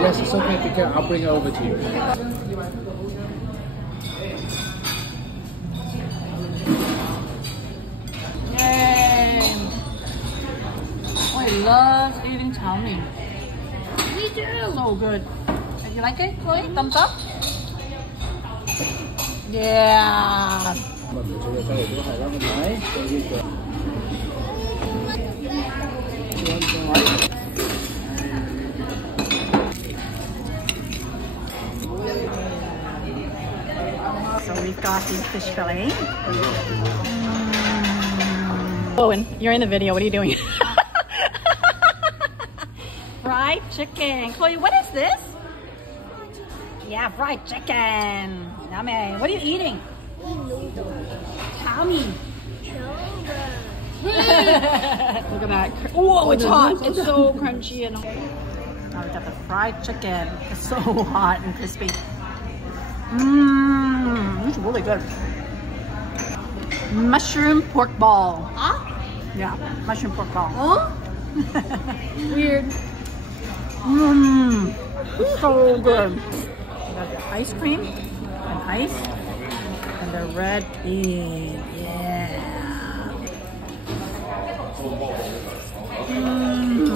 Yes, it's okay. Take care. I'll bring it over to you. Yay! Oh, I love eating chow mein. Me too. So good. You like it, Chloe? Thumbs up? Yeah. So we've got the fish fillet. Owen, you're in the video. What are you doing? Fried chicken. Chloe, what is this? Yeah, fried chicken. Yummy. What are you eating? Noodles. Chow mein. Look at that. Oh, it's hot. It's so crunchy. And now we got the fried chicken. It's so hot and crispy. Mmm, it's really good. Mushroom pork ball. Huh? Yeah, mushroom pork ball. Huh? Weird. Mmm, it's so good. We got the ice cream and ice and the red bean. Yeah. Mmm.